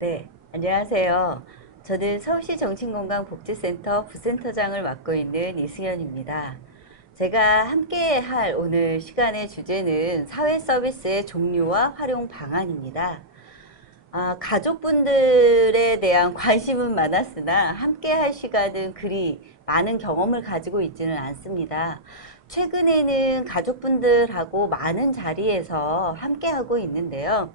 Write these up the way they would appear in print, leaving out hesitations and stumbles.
네, 안녕하세요. 저는 서울시 정신건강복지센터 부센터장을 맡고 있는 이승현입니다. 제가 함께 할 오늘 시간의 주제는 사회 서비스의 종류와 활용 방안입니다. 가족분들에 대한 관심은 많았으나 함께 할 시간은 그리 많은 경험을 가지고 있지는 않습니다. 최근에는 가족분들하고 많은 자리에서 함께 하고 있는데요.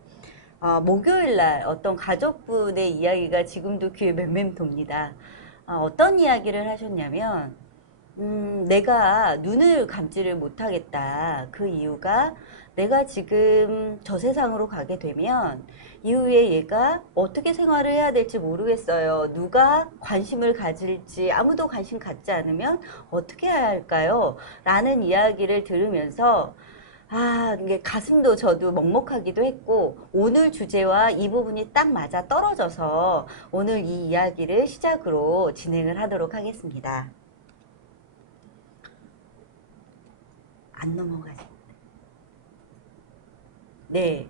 목요일 날 어떤 가족분의 이야기가 지금도 귀에 맴맴 돕니다. 어떤 이야기를 하셨냐면, 내가 눈을 감지를 못하겠다. 그 이유가 내가 지금 저 세상으로 가게 되면 이후에 얘가 어떻게 생활을 해야 될지 모르겠어요. 누가 관심을 가질지 아무도 관심 갖지 않으면 어떻게 해야 할까요? 라는 이야기를 들으면서 이게 가슴도 저도 먹먹하기도 했고, 오늘 주제와 이 부분이 딱 맞아 떨어져서 오늘 이 이야기를 시작으로 진행을 하도록 하겠습니다. 안 넘어가지. 네.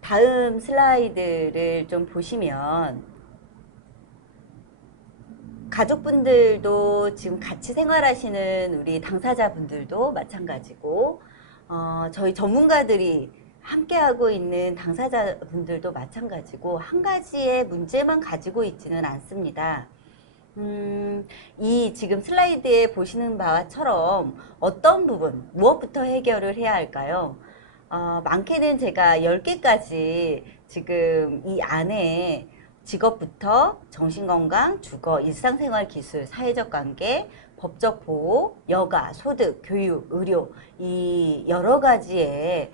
다음 슬라이드를 좀 보시면, 가족분들도 지금 같이 생활하시는 우리 당사자분들도 마찬가지고, 저희 전문가들이 함께하고 있는 당사자분들도 마찬가지고, 한 가지의 문제만 가지고 있지는 않습니다. 이 지금 슬라이드에 보시는 바처럼 어떤 부분, 무엇부터 해결을 해야 할까요? 많게는 제가 10개까지 지금 이 안에 직업부터 정신건강, 주거, 일상생활 기술, 사회적 관계, 법적 보호, 여가, 소득, 교육, 의료 이 여러 가지의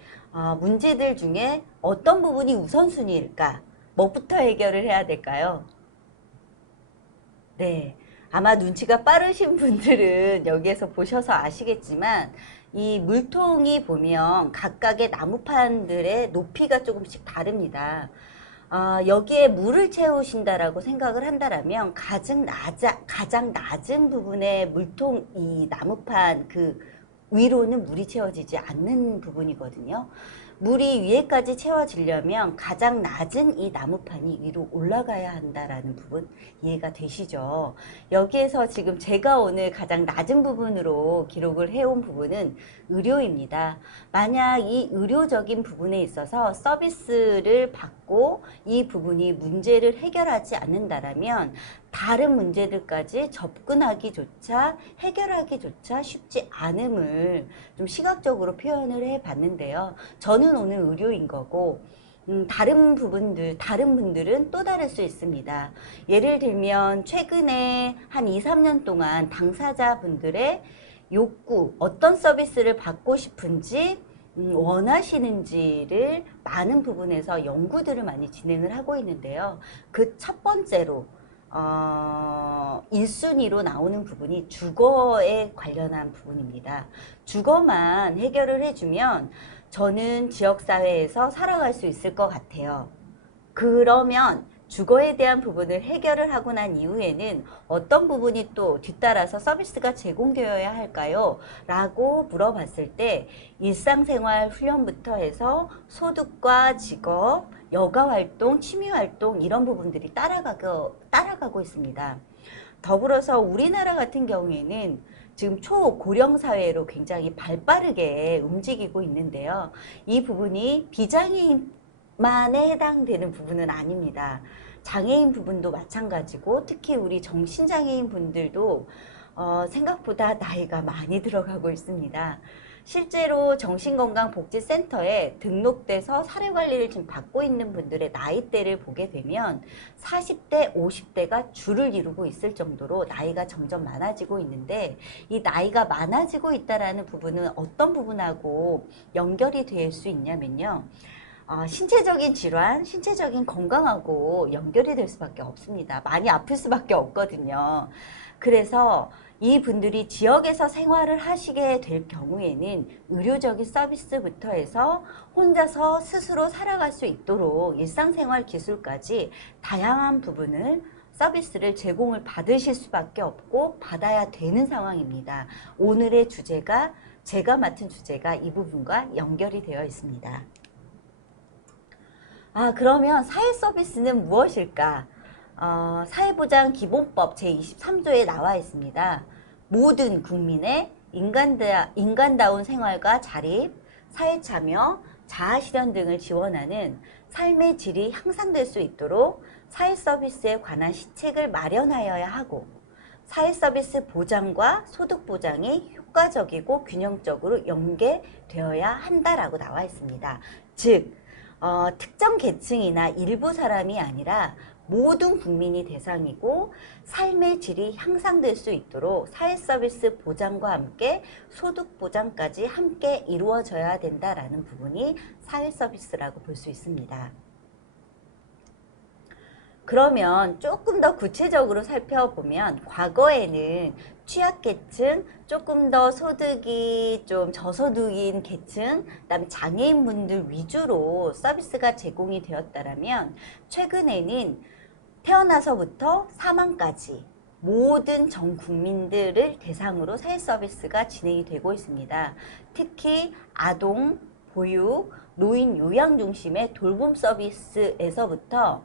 문제들 중에 어떤 부분이 우선순위일까? 뭐부터 해결을 해야 될까요? 네. 아마 눈치가 빠르신 분들은 여기에서 보셔서 아시겠지만 이 물통이 보면 각각의 나무판들의 높이가 조금씩 다릅니다. 여기에 물을 채우신다라고 생각을 한다라면 가장 낮은 부분의 물통 이 나무판 그 위로는 물이 채워지지 않는 부분이거든요. 물이 위에까지 채워지려면 가장 낮은 이 나무판이 위로 올라가야 한다라는 부분 이해가 되시죠? 여기에서 지금 제가 오늘 가장 낮은 부분으로 기록을 해온 부분은 의료입니다. 만약 이 의료적인 부분에 있어서 서비스를 받고 이 부분이 문제를 해결하지 않는다라면 다른 문제들까지 접근하기조차 해결하기조차 쉽지 않음을 좀 시각적으로 표현을 해 봤는데요. 저는 오늘 의료인 거고 다른 분들은 또 다를 수 있습니다. 예를 들면 최근에 한 2, 3년 동안 당사자분들의 욕구, 어떤 서비스를 받고 싶은지 원하시는지를 많은 부분에서 연구들을 많이 진행을 하고 있는데요. 그 첫 번째로 1순위로 나오는 부분이 주거에 관련한 부분입니다. 주거만 해결을 해주면 저는 지역사회에서 살아갈 수 있을 것 같아요. 그러면 주거에 대한 부분을 해결을 하고 난 이후에는 어떤 부분이 또 뒤따라서 서비스가 제공되어야 할까요? 라고 물어봤을 때 일상생활 훈련부터 해서 소득과 직업, 여가활동, 취미활동 이런 부분들이 따라가고 있습니다. 더불어서 우리나라 같은 경우에는 지금 초고령 사회로 굉장히 발빠르게 움직이고 있는데요. 이 부분이 비장애인만에 해당되는 부분은 아닙니다. 장애인 부분도 마찬가지고 특히 우리 정신장애인 분들도 생각보다 나이가 많이 들어가고 있습니다. 실제로 정신건강복지센터에 등록돼서 사례관리를 지금 받고 있는 분들의 나이대를 보게 되면 40대, 50대가 줄을 이루고 있을 정도로 나이가 점점 많아지고 있는데 이 나이가 많아지고 있다는 부분은 어떤 부분하고 연결이 될 수 있냐면요. 신체적인 질환, 신체적인 건강하고 연결이 될 수밖에 없습니다. 많이 아플 수밖에 없거든요. 그래서 이 분들이 지역에서 생활을 하시게 될 경우에는 의료적인 서비스부터 해서 혼자서 스스로 살아갈 수 있도록 일상생활 기술까지 다양한 부분을 서비스를 제공을 받으실 수밖에 없고 받아야 되는 상황입니다. 오늘의 주제가 제가 맡은 주제가 이 부분과 연결이 되어 있습니다. 그러면 사회 서비스는 무엇일까? 사회보장 기본법 제23조에 나와 있습니다. 모든 국민의 인간다운 생활과 자립, 사회참여, 자아실현 등을 지원하는 삶의 질이 향상될 수 있도록 사회 서비스에 관한 시책을 마련하여야 하고, 사회 서비스 보장과 소득 보장이 효과적이고 균형적으로 연계되어야 한다라고 나와 있습니다. 즉, 특정 계층이나 일부 사람이 아니라 모든 국민이 대상이고 삶의 질이 향상될 수 있도록 사회 서비스 보장과 함께 소득 보장까지 함께 이루어져야 된다라는 부분이 사회 서비스라고 볼 수 있습니다. 그러면 조금 더 구체적으로 살펴보면 과거에는 취약계층, 조금 더 소득이 좀 저소득인 계층, 그다음에 장애인분들 위주로 서비스가 제공이 되었다면 최근에는 태어나서부터 사망까지 모든 전 국민들을 대상으로 사회 서비스가 진행이 되고 있습니다. 특히 아동, 보육, 노인 요양 중심의 돌봄 서비스에서부터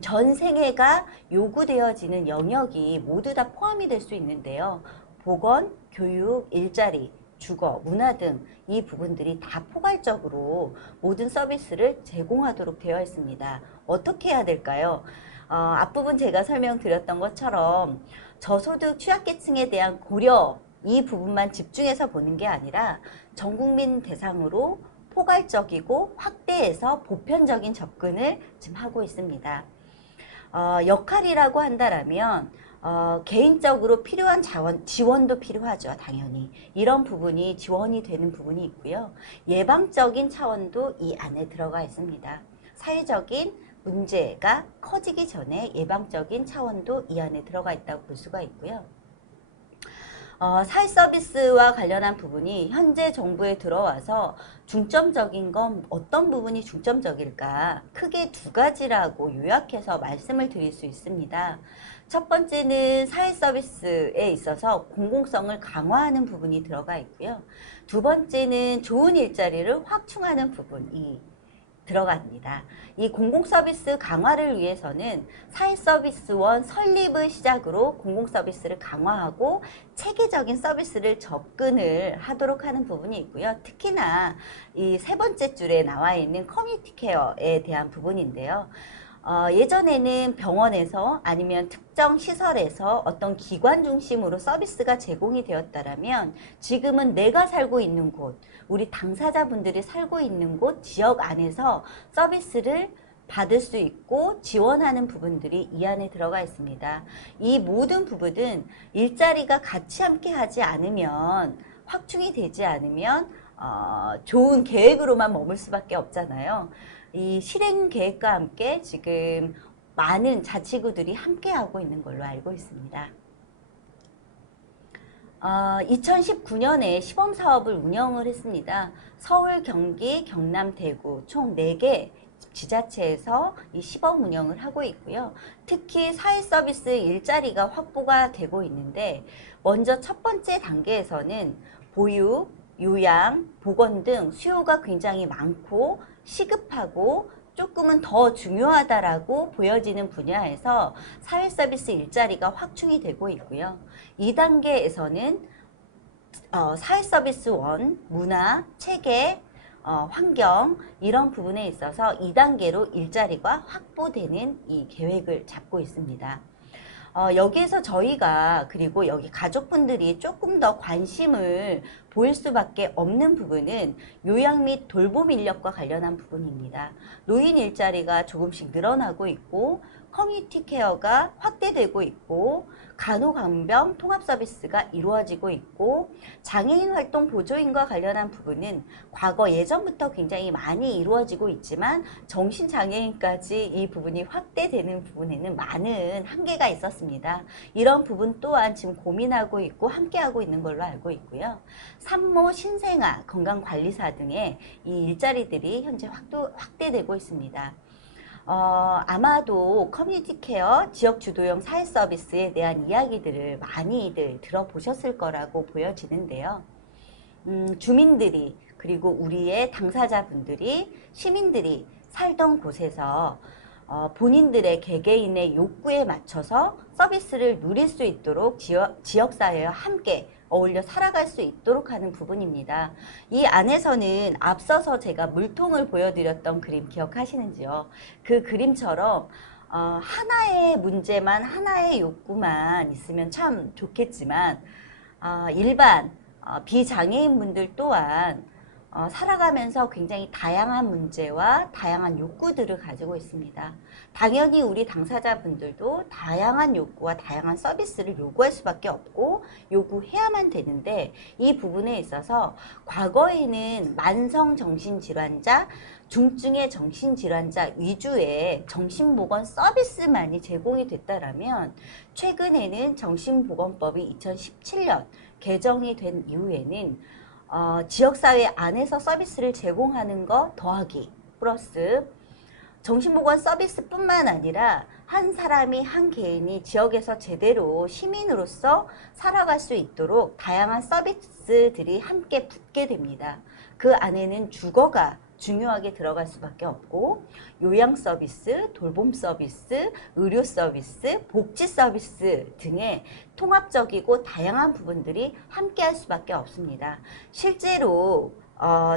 전 생애가 요구되어지는 영역이 모두 다 포함이 될 수 있는데요. 보건, 교육, 일자리, 주거, 문화 등 이 부분들이 다 포괄적으로 모든 서비스를 제공하도록 되어 있습니다. 어떻게 해야 될까요? 앞부분 제가 설명드렸던 것처럼 저소득 취약계층에 대한 고려, 이 부분만 집중해서 보는 게 아니라 전 국민 대상으로 포괄적이고 확대해서 보편적인 접근을 지금 하고 있습니다. 역할이라고 한다면 개인적으로 필요한 지원도 필요하죠. 당연히 이런 부분이 지원이 되는 부분이 있고요. 예방적인 차원도 이 안에 들어가 있습니다. 사회적인 문제가 커지기 전에 예방적인 차원도 이 안에 들어가 있다고 볼 수가 있고요. 사회 서비스와 관련한 부분이 현재 정부에 들어와서 중점적인 건 어떤 부분이 중점적일까? 크게 두 가지라고 요약해서 말씀을 드릴 수 있습니다. 첫 번째는 사회 서비스에 있어서 공공성을 강화하는 부분이 들어가 있고요. 두 번째는 좋은 일자리를 확충하는 부분이 들어갑니다. 이 공공서비스 강화를 위해서는 사회서비스원 설립을 시작으로 공공서비스를 강화하고 체계적인 서비스를 접근을 하도록 하는 부분이 있고요. 특히나 이 세 번째 줄에 나와 있는 커뮤니티 케어에 대한 부분인데요. 예전에는 병원에서 아니면 특정 시설에서 어떤 기관 중심으로 서비스가 제공이 되었다면 지금은 내가 살고 있는 곳, 우리 당사자분들이 살고 있는 곳, 지역 안에서 서비스를 받을 수 있고 지원하는 부분들이 이 안에 들어가 있습니다. 이 모든 부분은 일자리가 같이 함께 하지 않으면, 확충이 되지 않으면 좋은 계획으로만 머물 수밖에 없잖아요. 이 실행 계획과 함께 지금 많은 자치구들이 함께 하고 있는 걸로 알고 있습니다. 2019년에 시범사업을 운영을 했습니다. 서울, 경기, 경남, 대구 총 4개 지자체에서 이 시범 운영을 하고 있고요. 특히 사회서비스 일자리가 확보가 되고 있는데 먼저 첫 번째 단계에서는 보육, 요양, 보건 등 수요가 굉장히 많고 시급하고 조금은 더 중요하다라고 보여지는 분야에서 사회 서비스 일자리가 확충이 되고 있고요. 2단계에서는 사회 서비스원, 문화, 체계, 환경 이런 부분에 있어서 2단계로 일자리가 확보되는 이 계획을 잡고 있습니다. 여기에서 저희가 그리고 여기 가족분들이 조금 더 관심을 보일 수밖에 없는 부분은 요양 및 돌봄 인력과 관련한 부분입니다. 노인 일자리가 조금씩 늘어나고 있고 커뮤니티 케어가 확대되고 있고 간호간병 통합 서비스가 이루어지고 있고 장애인 활동 보조인과 관련한 부분은 과거 예전부터 굉장히 많이 이루어지고 있지만 정신장애인까지 이 부분이 확대되는 부분에는 많은 한계가 있었습니다. 이런 부분 또한 지금 고민하고 있고 함께하고 있는 걸로 알고 있고요. 산모, 신생아, 건강관리사 등의 이 일자리들이 현재 확대되고 있습니다. 아마도 커뮤니티 케어, 지역 주도형 사회 서비스에 대한 이야기들을 많이들 들어보셨을 거라고 보여지는데요. 주민들이 그리고 우리의 당사자분들이, 시민들이 살던 곳에서 본인들의 개개인의 욕구에 맞춰서 서비스를 누릴 수 있도록 지역사회와 함께 어울려 살아갈 수 있도록 하는 부분입니다. 이 안에서는 앞서서 제가 물통을 보여드렸던 그림 기억하시는지요? 그 그림처럼 하나의 문제만, 하나의 욕구만 있으면 참 좋겠지만 일반 비장애인 분들 또한 살아가면서 굉장히 다양한 문제와 다양한 욕구들을 가지고 있습니다. 당연히 우리 당사자분들도 다양한 욕구와 다양한 서비스를 요구할 수밖에 없고 요구해야만 되는데, 이 부분에 있어서 과거에는 만성정신질환자, 중증의 정신질환자 위주의 정신보건 서비스만이 제공이 됐다라면, 최근에는 정신보건법이 2017년 개정이 된 이후에는 지역사회 안에서 서비스를 제공하는 거 더하기 플러스 정신보건 서비스뿐만 아니라 한 사람이, 한 개인이 지역에서 제대로 시민으로서 살아갈 수 있도록 다양한 서비스들이 함께 붙게 됩니다. 그 안에는 주거가 중요하게 들어갈 수밖에 없고, 요양 서비스, 돌봄 서비스, 의료 서비스, 복지 서비스 등의 통합적이고 다양한 부분들이 함께 할 수밖에 없습니다. 실제로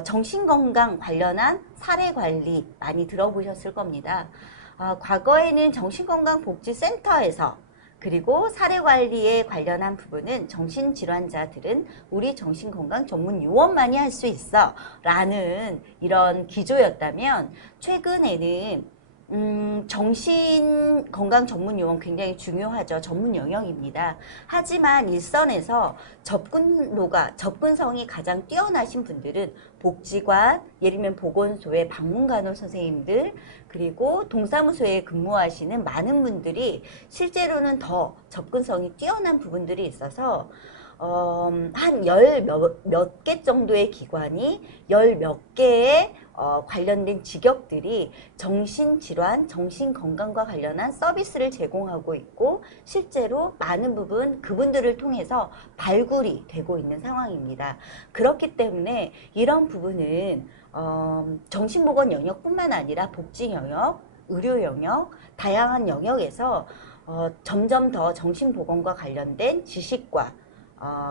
정신건강 관련한 사례 관리 많이 들어보셨을 겁니다. 과거에는 정신건강복지센터에서, 그리고 사례관리에 관련한 부분은 정신질환자들은 우리 정신건강 전문 요원만이 할 수 있어 라는 이런 기조였다면, 최근에는 정신건강 전문 요원 굉장히 중요하죠. 전문 영역입니다. 하지만 일선에서 접근성이 가장 뛰어나신 분들은 복지관, 예를 들면 보건소의 방문간호 선생님들, 그리고 동사무소에 근무하시는 많은 분들이 실제로는 더 접근성이 뛰어난 부분들이 있어서 한 몇 개 정도의 기관이 몇 개의 관련된 직역들이 정신질환, 정신건강과 관련한 서비스를 제공하고 있고, 실제로 많은 부분 그분들을 통해서 발굴이 되고 있는 상황입니다. 그렇기 때문에 이런 부분은 정신보건 영역뿐만 아니라 복지 영역, 의료 영역, 다양한 영역에서 점점 더 정신보건과 관련된 지식과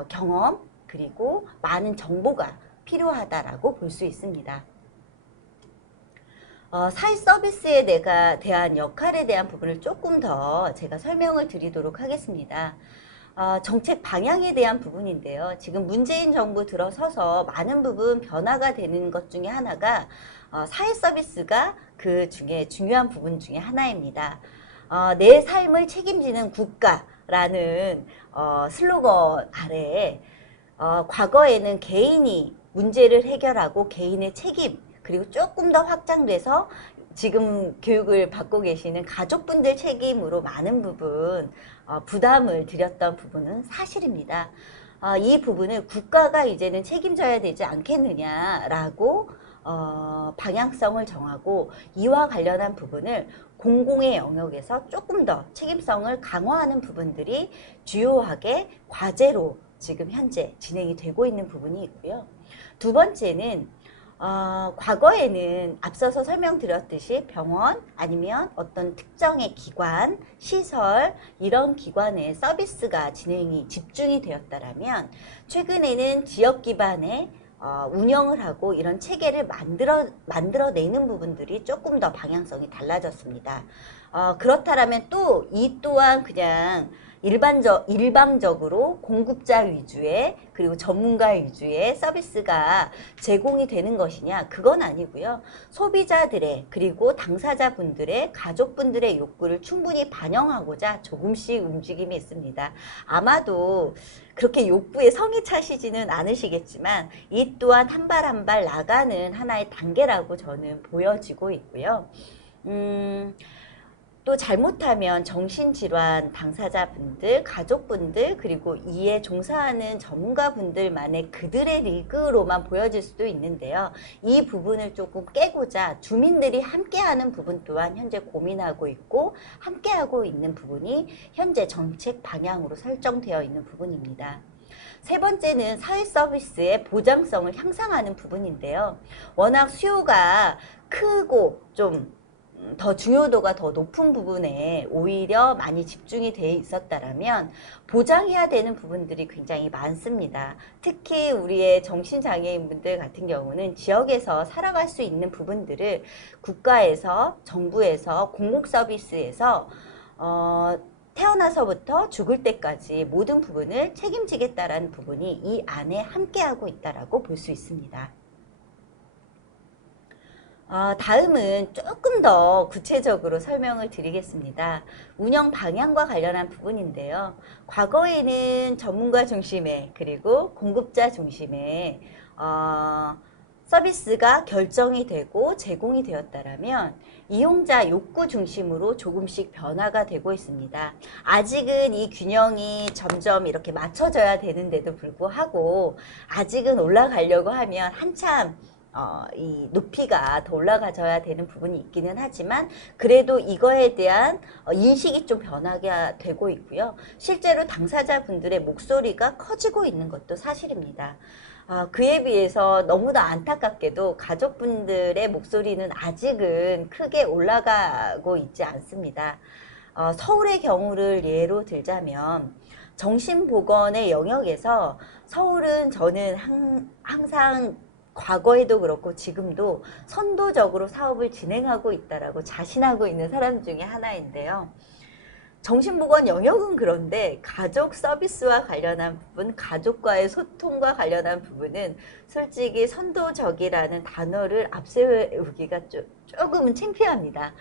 경험, 그리고 많은 정보가 필요하다라고 볼 수 있습니다. 사회 서비스에 대한 역할에 대한 부분을 조금 더 제가 설명을 드리도록 하겠습니다. 정책 방향에 대한 부분인데요. 지금 문재인 정부 들어서서 많은 부분 변화가 되는 것 중에 하나가 사회 서비스가 그 중에 중요한 부분 중에 하나입니다. 내 삶을 책임지는 국가라는 슬로건 아래에 과거에는 개인이 문제를 해결하고 개인의 책임, 그리고 조금 더 확장돼서 지금 교육을 받고 계시는 가족분들 책임으로 많은 부분 부담을 드렸던 부분은 사실입니다. 이 부분을 국가가 이제는 책임져야 되지 않겠느냐라고 방향성을 정하고, 이와 관련한 부분을 공공의 영역에서 조금 더 책임성을 강화하는 부분들이 주요하게 과제로 지금 현재 진행이 되고 있는 부분이 있고요. 두 번째는 과거에는 앞서서 설명드렸듯이 병원 아니면 어떤 특정의 기관, 시설, 이런 기관의 서비스가 집중이 되었다라면, 최근에는 지역 기반의 운영을 하고 이런 체계를 만들어내는 부분들이 조금 더 방향성이 달라졌습니다. 그렇다면 또 이 또한 그냥 일방적으로 공급자 위주의, 그리고 전문가 위주의 서비스가 제공이 되는 것이냐, 그건 아니고요. 소비자들의, 그리고 당사자분들의, 가족분들의 욕구를 충분히 반영하고자 조금씩 움직임이 있습니다. 아마도 그렇게 욕구에 성이 차시지는 않으시겠지만, 이 또한 한 발 한 발 나가는 하나의 단계라고 저는 보여지고 있고요. 또 잘못하면 정신질환 당사자분들, 가족분들, 그리고 이에 종사하는 전문가분들만의 그들의 리그로만 보여질 수도 있는데요. 이 부분을 조금 깨고자 주민들이 함께하는 부분 또한 현재 고민하고 있고, 함께하고 있는 부분이 현재 정책 방향으로 설정되어 있는 부분입니다. 세 번째는 사회 서비스의 보장성을 향상하는 부분인데요. 워낙 수요가 크고 좀 더 중요도가 더 높은 부분에 오히려 많이 집중이 돼 있었다라면 보장해야 되는 부분들이 굉장히 많습니다. 특히 우리의 정신장애인분들 같은 경우는 지역에서 살아갈 수 있는 부분들을 국가에서, 정부에서, 공공서비스에서 태어나서부터 죽을 때까지 모든 부분을 책임지겠다라는 부분이 이 안에 함께하고 있다라고 볼 수 있습니다. 다음은 조금 더 구체적으로 설명을 드리겠습니다. 운영 방향과 관련한 부분인데요. 과거에는 전문가 중심의 그리고 공급자 중심의 서비스가 결정이 되고 제공이 되었다라면 이용자 욕구 중심으로 조금씩 변화가 되고 있습니다. 아직은 이 균형이 점점 이렇게 맞춰져야 되는데도 불구하고 아직은 올라가려고 하면 한참 이 높이가 더 올라가져야 되는 부분이 있기는 하지만 그래도 이거에 대한 인식이 좀 변화가 되고 있고요. 실제로 당사자분들의 목소리가 커지고 있는 것도 사실입니다. 그에 비해서 너무나 안타깝게도 가족분들의 목소리는 아직은 크게 올라가고 있지 않습니다. 서울의 경우를 예로 들자면 정신보건의 영역에서 서울은 저는 항상 과거에도 그렇고 지금도 선도적으로 사업을 진행하고 있다라고 자신하고 있는 사람 중에 하나인데요. 정신보건 영역은 그런데 가족 서비스와 관련한 부분, 가족과의 소통과 관련한 부분은 솔직히 선도적이라는 단어를 앞세우기가 조금은 창피합니다.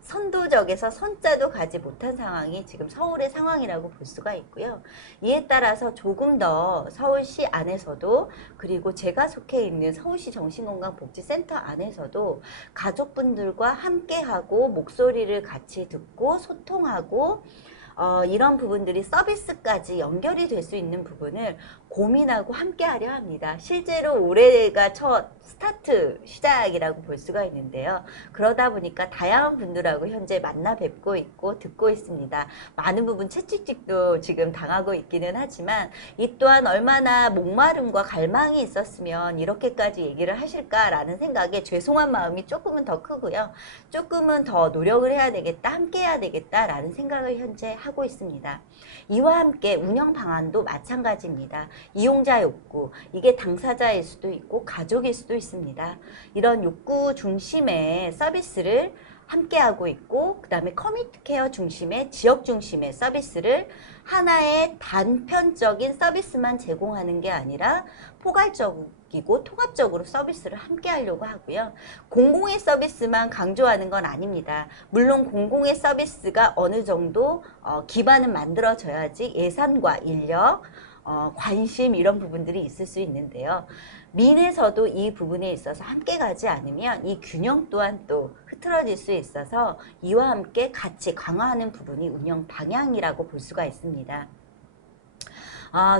선도적에서 선자도 가지 못한 상황이 지금 서울의 상황이라고 볼 수가 있고요. 이에 따라서 조금 더 서울시 안에서도 그리고 제가 속해 있는 서울시 정신건강복지센터 안에서도 가족분들과 함께하고 목소리를 같이 듣고 소통하고 이런 부분들이 서비스까지 연결이 될 수 있는 부분을 고민하고 함께 하려 합니다. 실제로 올해가 첫 스타트 시작이라고 볼 수가 있는데요. 그러다 보니까 다양한 분들하고 현재 만나 뵙고 있고 듣고 있습니다. 많은 부분 채찍질도 지금 당하고 있기는 하지만 이 또한 얼마나 목마름과 갈망이 있었으면 이렇게까지 얘기를 하실까라는 생각에 죄송한 마음이 조금은 더 크고요. 조금은 더 노력을 해야 되겠다, 함께 해야 되겠다라는 생각을 현재 하고 있습니다. 이와 함께 운영 방안도 마찬가지입니다. 이용자 욕구, 이게 당사자일 수도 있고 가족일 수도 있습니다. 이런 욕구 중심의 서비스를 함께하고 있고 그 다음에 커뮤니티 케어 중심의 지역 중심의 서비스를 하나의 단편적인 서비스만 제공하는 게 아니라 포괄적이고 통합적으로 서비스를 함께 하려고 하고요. 공공의 서비스만 강조하는 건 아닙니다. 물론 공공의 서비스가 어느 정도 기반은 만들어져야지 예산과 인력, 관심 이런 부분들이 있을 수 있는데요. 민에서도 이 부분에 있어서 함께 가지 않으면 이 균형 또한 또 흐트러질 수 있어서 이와 함께 같이 강화하는 부분이 운영 방향이라고 볼 수가 있습니다.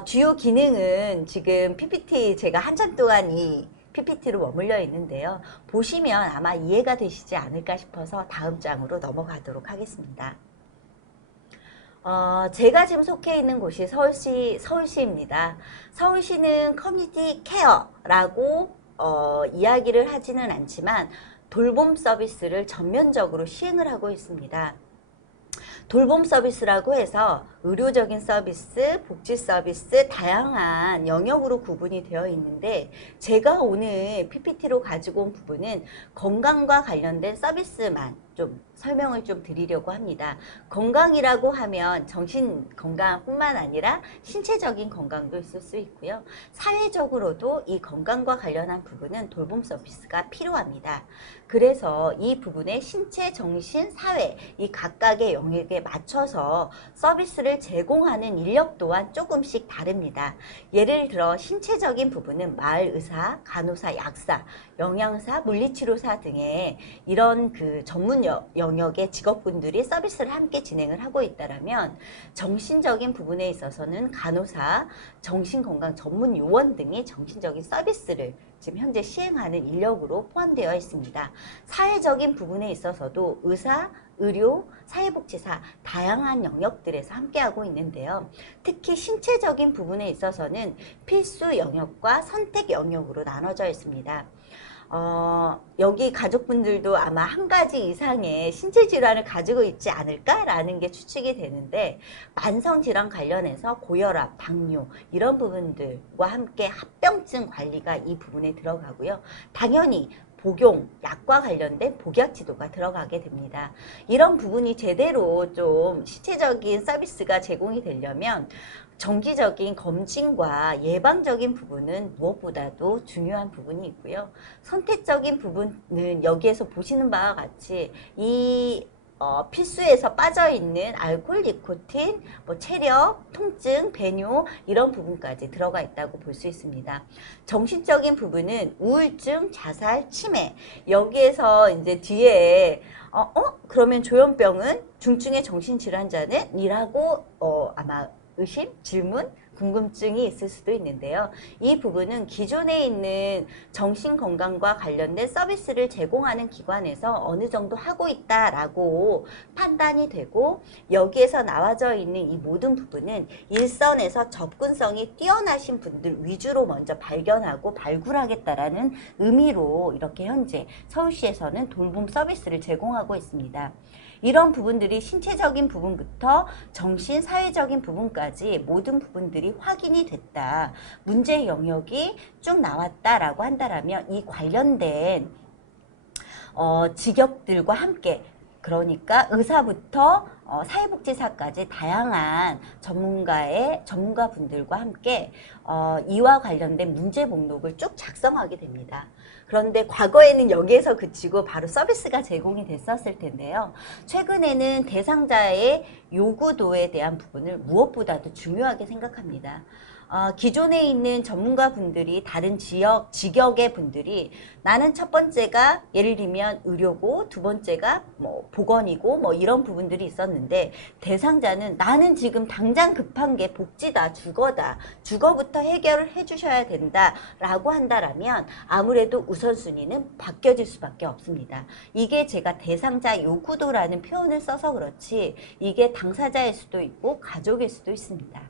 주요 기능은 지금 PPT 제가 한참 동안 이 PPT로 머물러 있는데요. 보시면 아마 이해가 되시지 않을까 싶어서 다음 장으로 넘어가도록 하겠습니다. 제가 지금 속해 있는 곳이 서울시입니다. 서울시는 커뮤니티 케어라고 이야기를 하지는 않지만 돌봄 서비스를 전면적으로 시행을 하고 있습니다. 돌봄 서비스라고 해서 의료적인 서비스, 복지 서비스 다양한 영역으로 구분이 되어 있는데 제가 오늘 PPT로 가지고 온 부분은 건강과 관련된 서비스만 좀 설명을 좀 드리려고 합니다. 건강이라고 하면 정신 건강뿐만 아니라 신체적인 건강도 있을 수 있고요. 사회적으로도 이 건강과 관련한 부분은 돌봄 서비스가 필요합니다. 그래서 이 부분에 신체, 정신, 사회 이 각각의 영역에 맞춰서 서비스를 제공하는 인력 또한 조금씩 다릅니다. 예를 들어 신체적인 부분은 마을의사, 간호사, 약사, 영양사, 물리치료사 등의 이런 그 전문 영역의 직업군들이 서비스를 함께 진행을 하고 있다면 정신적인 부분에 있어서는 간호사, 정신건강 전문 요원 등이 정신적인 서비스를 지금 현재 시행하는 인력으로 포함되어 있습니다. 사회적인 부분에 있어서도 의사, 의료, 사회복지사 다양한 영역들에서 함께하고 있는데요. 특히 신체적인 부분에 있어서는 필수 영역과 선택 영역으로 나눠져 있습니다. 여기 가족분들도 아마 한 가지 이상의 신체 질환을 가지고 있지 않을까라는 게 추측이 되는데, 만성질환 관련해서 고혈압, 당뇨 이런 부분들과 함께 합병증 관리가 이 부분에 들어가고요. 당연히 복용, 약과 관련된 복약 지도가 들어가게 됩니다. 이런 부분이 제대로 좀 신체적인 서비스가 제공이 되려면 정기적인 검진과 예방적인 부분은 무엇보다도 중요한 부분이 있고요. 선택적인 부분은 여기에서 보시는 바와 같이 이 필수에서 빠져있는 알코올, 니코틴, 체력, 통증, 배뇨 이런 부분까지 들어가 있다고 볼 수 있습니다. 정신적인 부분은 우울증, 자살, 치매 여기에서 이제 뒤에 그러면 조현병은 중증의 정신질환자는? 이라고 아마 의심, 질문, 궁금증이 있을 수도 있는데요. 이 부분은 기존에 있는 정신건강과 관련된 서비스를 제공하는 기관에서 어느 정도 하고 있다라고 판단이 되고, 여기에서 나와져 있는 이 모든 부분은 일선에서 접근성이 뛰어나신 분들 위주로 먼저 발견하고 발굴하겠다라는 의미로 이렇게 현재 서울시에서는 돌봄 서비스를 제공하고 있습니다. 이런 부분들이 신체적인 부분부터 정신, 사회적인 부분까지 모든 부분들이 확인이 됐다. 문제 영역이 쭉 나왔다라고 한다라면 이 관련된 직역들과 함께, 그러니까 의사부터 사회복지사까지 다양한 전문가분들과 함께 이와 관련된 문제 목록을 쭉 작성하게 됩니다. 그런데 과거에는 여기에서 그치고 바로 서비스가 제공이 됐었을 텐데요. 최근에는 대상자의 요구도에 대한 부분을 무엇보다도 중요하게 생각합니다. 기존에 있는 전문가분들이 다른 직역의 분들이 나는 첫 번째가 예를 들면 의료고 두 번째가 보건이고 이런 부분들이 있었는데, 대상자는 나는 지금 당장 급한 게 복지다, 주거다, 주거부터 해결을 해주셔야 된다 라고 한다라면 아무래도 우선순위는 바뀌어질 수밖에 없습니다. 이게 제가 대상자 요구도라는 표현을 써서 그렇지 이게 당사자일 수도 있고 가족일 수도 있습니다.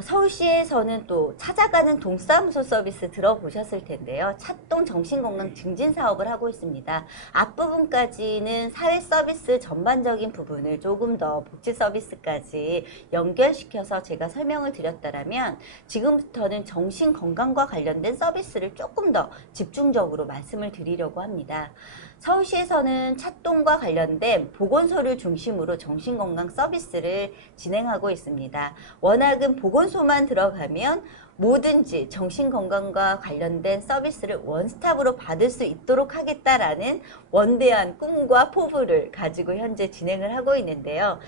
서울시에서는 또 찾아가는 동사무소 서비스 들어보셨을 텐데요. 찻동 정신건강 증진 사업을 하고 있습니다. 앞부분까지는 사회 서비스 전반적인 부분을 조금 더 복지 서비스까지 연결시켜서 제가 설명을 드렸다면, 지금부터는 정신건강과 관련된 서비스를 조금 더 집중적으로 말씀을 드리려고 합니다. 서울시에서는 찻동과 관련된 보건소를 중심으로 정신건강 서비스를 진행하고 있습니다. 워낙은 보건소만 들어가면 뭐든지 정신건강과 관련된 서비스를 원스톱으로 받을 수 있도록 하겠다라는 원대한 꿈과 포부를 가지고 현재 진행을 하고 있는데요.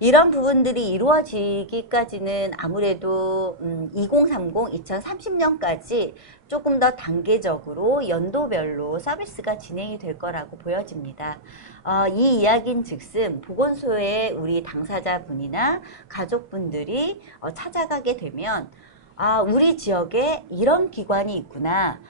이런 부분들이 이루어지기까지는 아무래도 2030, 2030년까지 조금 더 단계적으로 연도별로 서비스가 진행이 될 거라고 보여집니다. 이 이야기인 즉슨 보건소에 우리 당사자분이나 가족분들이 찾아가게 되면 우리 지역에 이런 기관이 있구나.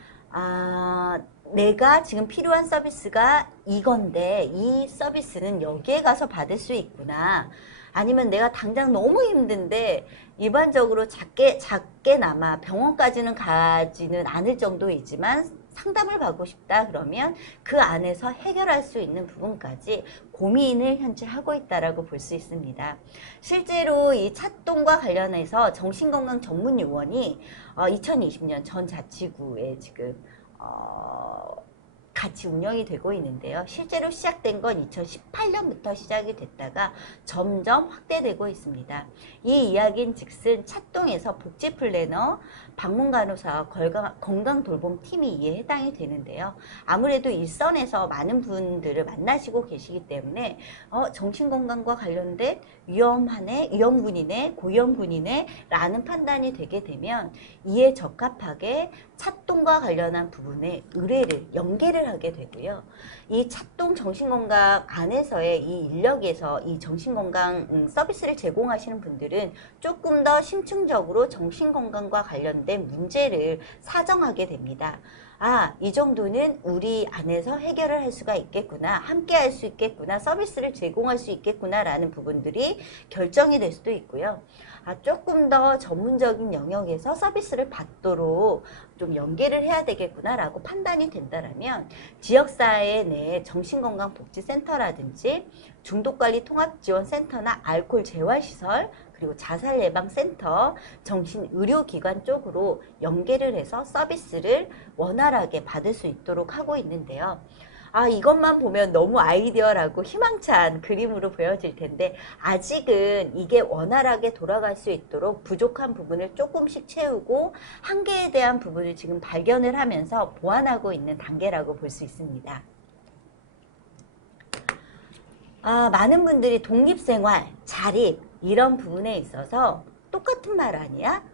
내가 지금 필요한 서비스가 이건데 이 서비스는 여기에 가서 받을 수 있구나. 아니면 내가 당장 너무 힘든데 일반적으로 작게나마 병원까지는 가지는 않을 정도이지만 상담을 받고 싶다 그러면 그 안에서 해결할 수 있는 부분까지 고민을 현재 하고 있다라고 볼 수 있습니다. 실제로 이 찻동과 관련해서 정신건강 전문 요원이 2020년 전 자치구에 지금 같이 운영이 되고 있는데요. 실제로 시작된 건 2018년부터 시작이 됐다가 점점 확대되고 있습니다. 이 이야기인 즉슨 찻동에서 복지 플래너, 방문간호사와 건강돌봄팀이 이에 해당이 되는데요. 아무래도 일선에서 많은 분들을 만나시고 계시기 때문에 정신건강과 관련된 위험군이네, 고위험군이네 라는 판단이 되게 되면 이에 적합하게 찻동과 관련한 부분에 의뢰를 연계를 하게 되고요. 이 차동 정신건강 안에서의 이 인력에서 이 정신건강 서비스를 제공하시는 분들은 조금 더 심층적으로 정신건강과 관련된 문제를 사정하게 됩니다. 아, 이 정도는 우리 안에서 해결을 할 수가 있겠구나, 함께 할 수 있겠구나, 서비스를 제공할 수 있겠구나 라는 부분들이 결정이 될 수도 있고요. 아, 조금 더 전문적인 영역에서 서비스를 받도록 좀 연계를 해야 되겠구나 라고 판단이 된다라면 지역사회 내 정신건강복지센터라든지 중독관리통합지원센터나 알코올 재활시설, 그리고 자살예방센터, 정신의료기관 쪽으로 연계를 해서 서비스를 원활하게 받을 수 있도록 하고 있는데요. 아, 이것만 보면 너무 아이디어라고 희망찬 그림으로 보여질 텐데 아직은 이게 원활하게 돌아갈 수 있도록 부족한 부분을 조금씩 채우고 한계에 대한 부분을 지금 발견을 하면서 보완하고 있는 단계라고 볼 수 있습니다. 아, 많은 분들이 독립생활, 자립 이런 부분에 있어서 똑같은 말 아니야?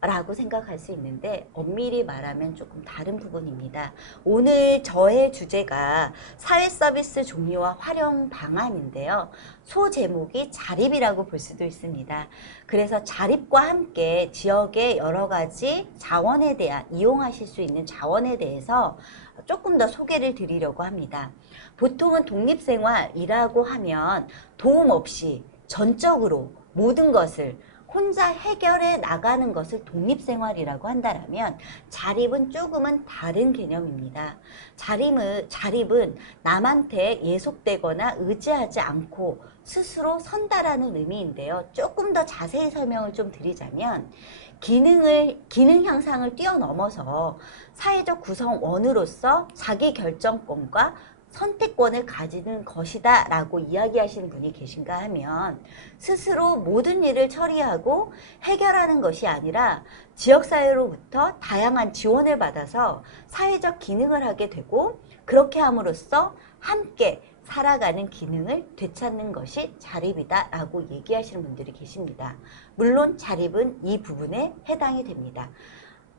라고 생각할 수 있는데 엄밀히 말하면 조금 다른 부분입니다. 오늘 저의 주제가 사회서비스 종류와 활용 방안인데요. 소제목이 자립이라고 볼 수도 있습니다. 그래서 자립과 함께 지역의 여러 가지 자원에 대한, 이용하실 수 있는 자원에 대해서 조금 더 소개를 드리려고 합니다. 보통은 독립생활이라고 하면 도움 없이 전적으로 모든 것을 혼자 해결해 나가는 것을 독립생활이라고 한다면 자립은 조금은 다른 개념입니다. 자립은 남한테 예속되거나 의지하지 않고 스스로 선다라는 의미인데요. 조금 더 자세히 설명을 좀 드리자면 기능 향상을 뛰어넘어서 사회적 구성원으로서 자기 결정권과 선택권을 가지는 것이다 라고 이야기하시는 분이 계신가 하면 스스로 모든 일을 처리하고 해결하는 것이 아니라 지역사회로부터 다양한 지원을 받아서 사회적 기능을 하게 되고 그렇게 함으로써 함께 살아가는 기능을 되찾는 것이 자립이다 라고 얘기하시는 분들이 계십니다. 물론 자립은 이 부분에 해당이 됩니다.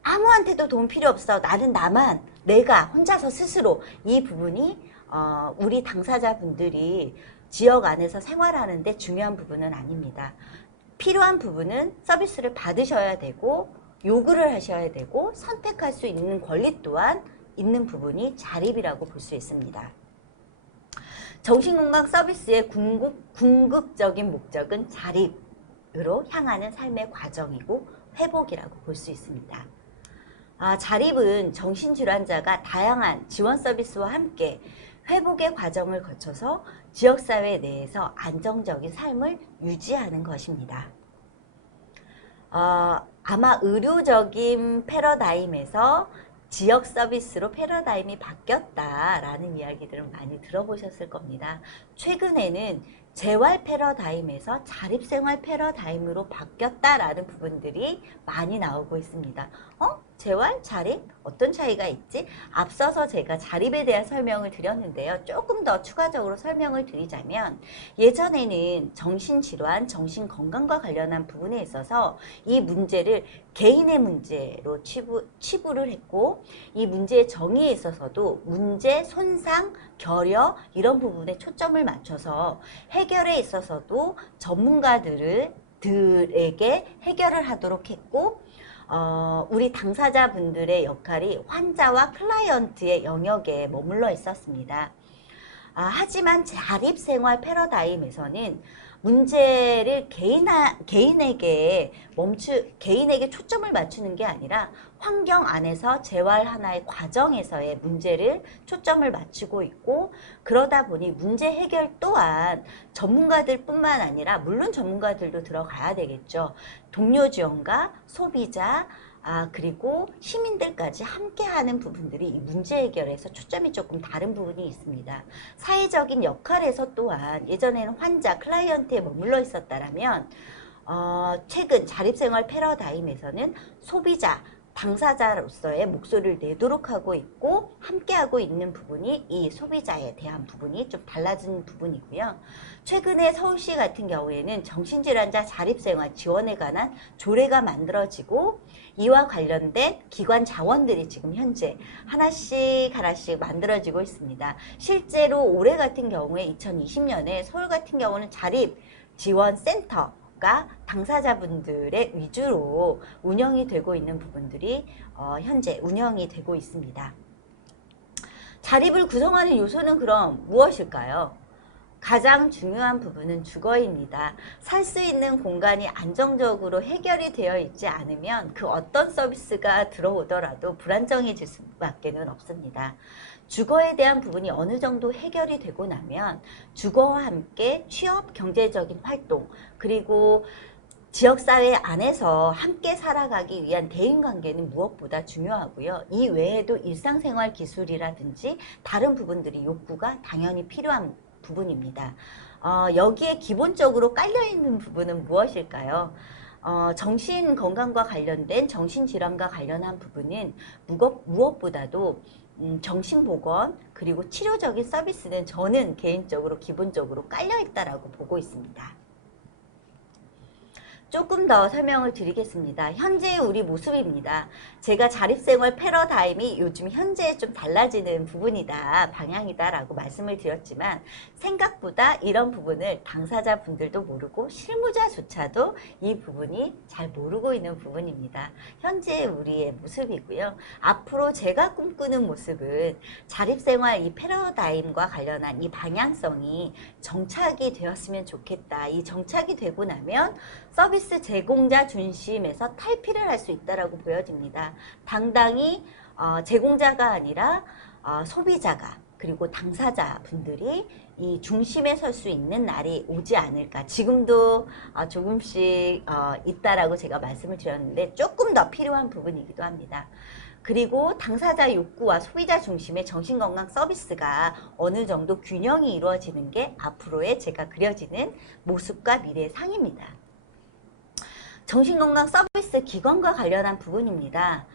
아무한테도 도움 필요 없어. 나는 나만, 내가 혼자서 스스로 이 부분이 우리 당사자분들이 지역 안에서 생활하는데 중요한 부분은 아닙니다. 필요한 부분은 서비스를 받으셔야 되고 요구를 하셔야 되고 선택할 수 있는 권리 또한 있는 부분이 자립이라고 볼 수 있습니다. 정신건강 서비스의 궁극적인 목적은 자립으로 향하는 삶의 과정이고 회복이라고 볼 수 있습니다. 자립은 정신질환자가 다양한 지원 서비스와 함께 회복의 과정을 거쳐서 지역사회 내에서 안정적인 삶을 유지하는 것입니다. 아마 의료적인 패러다임에서 지역 서비스로 패러다임이 바뀌었다라는 이야기들을 많이 들어보셨을 겁니다. 최근에는 재활 패러다임에서 자립생활 패러다임으로 바뀌었다라는 부분들이 많이 나오고 있습니다. 재활? 자립? 어떤 차이가 있지? 앞서서 제가 자립에 대한 설명을 드렸는데요. 조금 더 추가적으로 설명을 드리자면 예전에는 정신질환, 정신건강과 관련한 부분에 있어서 이 문제를 개인의 문제로 치부를 했고 이 문제의 정의에 있어서도 문제, 손상, 결여 이런 부분에 초점을 맞춰서 해결에 있어서도 전문가들에게 해결을 하도록 했고 우리 당사자분들의 역할이 환자와 클라이언트의 영역에 머물러 있었습니다. 하지만 자립생활 패러다임에서는 문제를 개인에게 초점을 맞추는 게 아니라 환경 안에서 재활 하나의 과정에서의 문제를 초점을 맞추고 있고 그러다 보니 문제 해결 또한 전문가들 뿐만 아니라 물론 전문가들도 들어가야 되겠죠. 동료 지원과 소비자 그리고 시민들까지 함께하는 부분들이 이 문제 해결에서 초점이 조금 다른 부분이 있습니다. 사회적인 역할에서 또한 예전에는 환자, 클라이언트에 머물러 있었다면 최근 자립생활 패러다임에서는 소비자, 당사자로서의 목소리를 내도록 하고 있고 함께하고 있는 부분이 이 소비자에 대한 부분이 좀 달라진 부분이고요. 최근에 서울시 같은 경우에는 정신질환자 자립생활 지원에 관한 조례가 만들어지고 이와 관련된 기관 자원들이 지금 현재 하나씩 만들어지고 있습니다. 실제로 올해 같은 경우에 2020년에 서울 같은 경우는 자립지원센터가 당사자분들의 위주로 운영이 되고 있는 부분들이 현재 운영이 되고 있습니다. 자립을 구성하는 요소는 그럼 무엇일까요? 가장 중요한 부분은 주거입니다. 살 수 있는 공간이 안정적으로 해결이 되어 있지 않으면 그 어떤 서비스가 들어오더라도 불안정해질 수밖에 없습니다. 주거에 대한 부분이 어느 정도 해결이 되고 나면 주거와 함께 취업, 경제적인 활동, 그리고 지역사회 안에서 함께 살아가기 위한 대인관계는 무엇보다 중요하고요. 이 외에도 일상생활 기술이라든지 다른 부분들이 욕구가 당연히 필요한 부분입니다. 여기에 기본적으로 깔려있는 부분은 무엇일까요? 정신건강과 관련된 정신질환과 관련한 부분은 무엇보다도 정신보건 그리고 치료적인 서비스는 저는 개인적으로 기본적으로 깔려있다라고 보고 있습니다. 조금 더 설명을 드리겠습니다. 현재의 우리 모습입니다. 제가 자립생활 패러다임이 요즘 현재 좀 달라지는 부분이다, 방향이다 라고 말씀을 드렸지만 생각보다 이런 부분을 당사자분들도 모르고 실무자조차도 이 부분이 잘 모르고 있는 부분입니다. 현재의 우리의 모습이고요. 앞으로 제가 꿈꾸는 모습은 자립생활 이 패러다임과 관련한 이 방향성이 정착이 되었으면 좋겠다. 이 정착이 되고 나면 서비스 제공자 중심에서 탈피를 할 수 있다라고 보여집니다. 당당히 제공자가 아니라 소비자가 그리고 당사자분들이 이 중심에 설 수 있는 날이 오지 않을까. 지금도 조금씩 있다라고 제가 말씀을 드렸는데 조금 더 필요한 부분이기도 합니다. 그리고 당사자 욕구와 소비자 중심의 정신건강 서비스가 어느 정도 균형이 이루어지는 게 앞으로의 제가 그려지는 모습과 미래의 상입니다. 정신건강 서비스 기관과 관련한 부분입니다.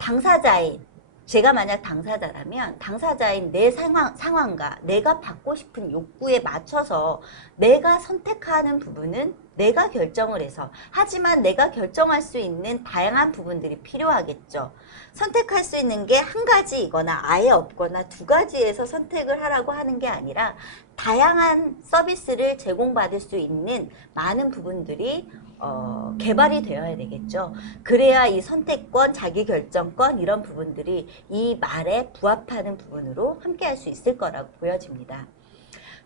당사자인, 제가 만약 당사자라면 당사자인 내 상황과 내가 받고 싶은 욕구에 맞춰서 내가 선택하는 부분은 내가 결정을 해서, 하지만 내가 결정할 수 있는 다양한 부분들이 필요하겠죠. 선택할 수 있는 게 한 가지이거나 아예 없거나 두 가지에서 선택을 하라고 하는 게 아니라 다양한 서비스를 제공받을 수 있는 많은 부분들이 개발이 되어야 되겠죠. 그래야 이 선택권, 자기결정권 이런 부분들이 이 말에 부합하는 부분으로 함께 할 수 있을 거라고 보여집니다.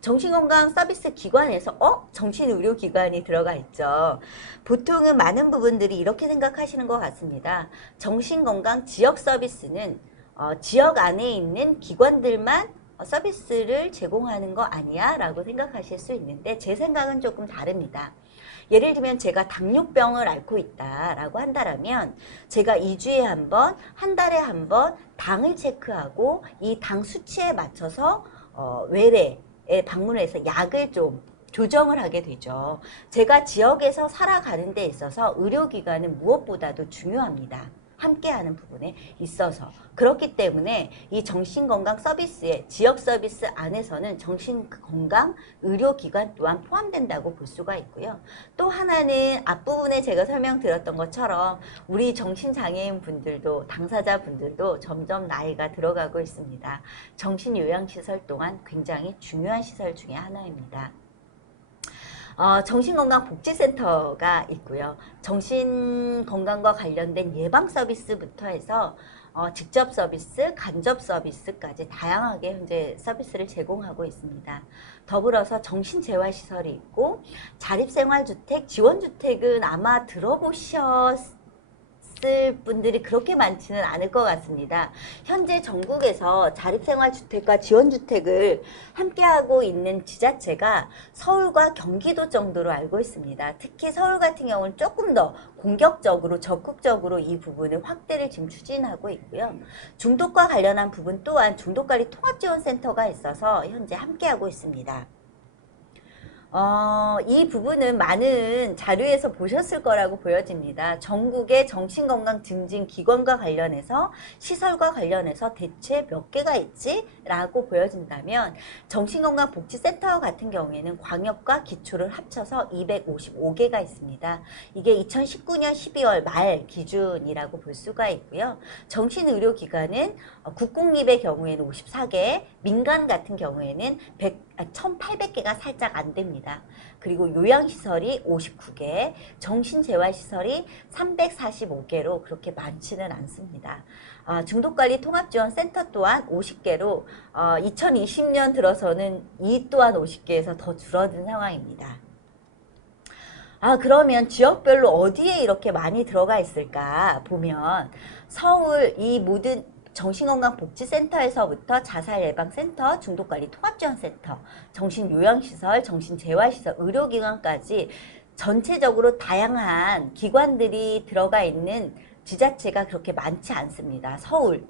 정신건강 서비스 기관에서 정신의료기관이 들어가 있죠. 보통은 많은 부분들이 이렇게 생각하시는 것 같습니다. 정신건강 지역 서비스는 지역 안에 있는 기관들만 서비스를 제공하는 거 아니야? 라고 생각하실 수 있는데 제 생각은 조금 다릅니다. 예를 들면 제가 당뇨병을 앓고 있다라고 한다면 제가 2주에 한 번, 한 달에 한 번 당을 체크하고 이 당 수치에 맞춰서 외래에 방문을 해서 약을 좀 조정을 하게 되죠. 제가 지역에서 살아가는 데 있어서 의료기관은 무엇보다도 중요합니다. 함께하는 부분에 있어서. 그렇기 때문에 이 정신건강 서비스의 지역 서비스 안에서는 정신건강 의료기관 또한 포함된다고 볼 수가 있고요. 또 하나는 앞부분에 제가 설명드렸던 것처럼 우리 정신장애인 분들도 당사자 분들도 점점 나이가 들어가고 있습니다. 정신요양시설 또한 굉장히 중요한 시설 중에 하나입니다. 정신건강복지센터가 있고요. 정신건강과 관련된 예방 서비스부터 해서 직접 서비스, 간접 서비스까지 다양하게 현재 서비스를 제공하고 있습니다. 더불어서 정신재활시설이 있고 자립생활주택, 지원주택은 아마 들어보셨을 분들이 그렇게 많지는 않을 것 같습니다. 현재 전국에서 자립생활주택과 지원주택을 함께하고 있는 지자체가 서울과 경기도 정도로 알고 있습니다. 특히 서울 같은 경우는 조금 더 공격적으로 적극적으로 이 부분을 확대를 지금 추진하고 있고요. 중독과 관련한 부분 또한 중독관리 통합지원센터가 있어서 현재 함께하고 있습니다. 이 부분은 많은 자료에서 보셨을 거라고 보여집니다. 전국의 정신건강 증진 기관과 관련해서 시설과 관련해서 대체 몇 개가 있지? 라고 보여진다면 정신건강복지센터 같은 경우에는 광역과 기초를 합쳐서 255개가 있습니다. 이게 2019년 12월 말 기준이라고 볼 수가 있고요. 정신의료기관은 국공립의 경우에는 54개, 민간 같은 경우에는 1,800개가 살짝 안 됩니다. 그리고 요양시설이 59개, 정신재활시설이 345개로 그렇게 많지는 않습니다. 중독관리 통합지원센터 또한 50개로 2020년 들어서는 이 또한 50개에서 더 줄어든 상황입니다. 그러면 지역별로 어디에 이렇게 많이 들어가 있을까 보면 서울 이 모든 정신건강복지센터에서부터 자살예방센터, 중독관리 통합지원센터, 정신요양시설, 정신재활시설, 의료기관까지 전체적으로 다양한 기관들이 들어가 있는 지자체가 그렇게 많지 않습니다. 서울,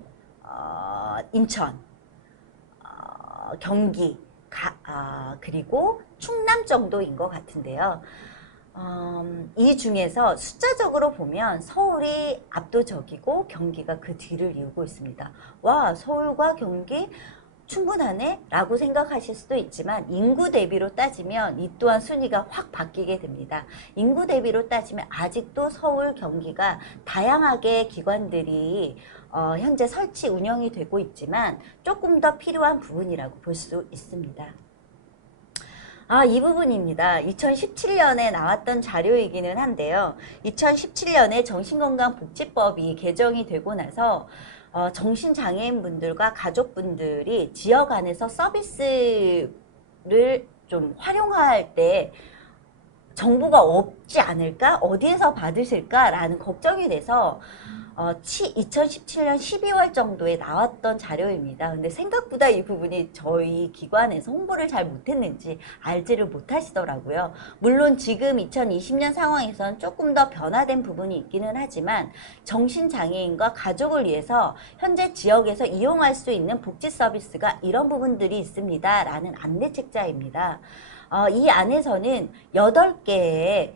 인천, 경기, 그리고 충남 정도인 것 같은데요. 이 중에서 숫자적으로 보면 서울이 압도적이고 경기가 그 뒤를 이루고 있습니다. 와, 서울과 경기 충분하네? 라고 생각하실 수도 있지만 인구 대비로 따지면 이 또한 순위가 확 바뀌게 됩니다. 인구 대비로 따지면 아직도 서울, 경기가 다양하게 기관들이 현재 설치 운영이 되고 있지만 조금 더 필요한 부분이라고 볼 수 있습니다. 이 부분입니다. 2017년에 나왔던 자료이기는 한데요. 2017년에 정신건강복지법이 개정이 되고 나서 정신장애인분들과 가족분들이 지역 안에서 서비스를 좀 활용할 때 정보가 없지 않을까? 어디에서 받으실까? 라는 걱정이 돼서 2017년 12월 정도에 나왔던 자료입니다. 근데 생각보다 이 부분이 저희 기관에서 홍보를 잘 못했는지 알지를 못하시더라고요. 물론 지금 2020년 상황에서는 조금 더 변화된 부분이 있기는 하지만 정신장애인과 가족을 위해서 현재 지역에서 이용할 수 있는 복지 서비스가 이런 부분들이 있습니다. 라는 안내책자입니다. 이 안에서는 8개의